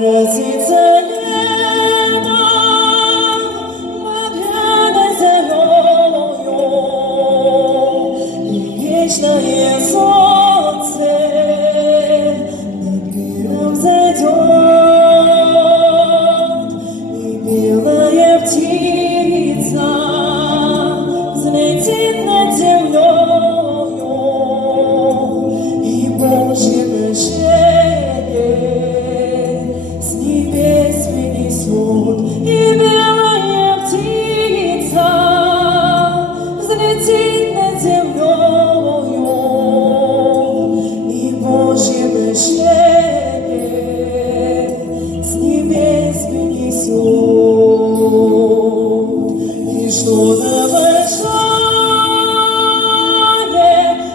Грозится небо багряной зарёю, и вечное солнце над миром зайдет, и белая птица взлетит над землею, и Божье прощение с небес принесет, и белая птица взлетит над землею, и Божье прощение с небес принесет, и что-то большое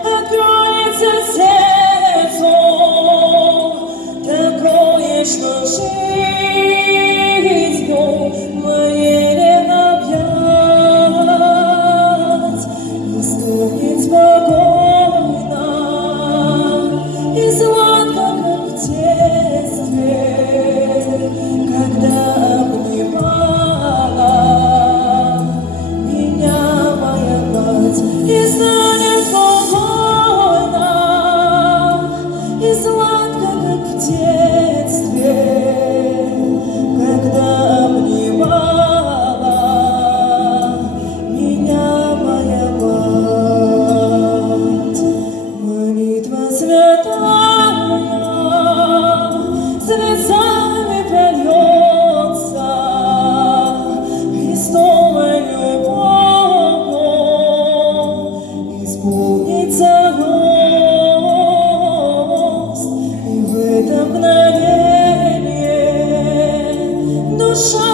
откроется сердцу, такое, что жизнью моей не объять, и станет спокойно и сладко, как в детстве, когда обнимала меня моя мать, и станет спокойно и сладко, как в детстве, когда обнимала меня моя мать. Молитва святая слезами прольется, Христовой любовью исполнится гость, и в это мгновение душа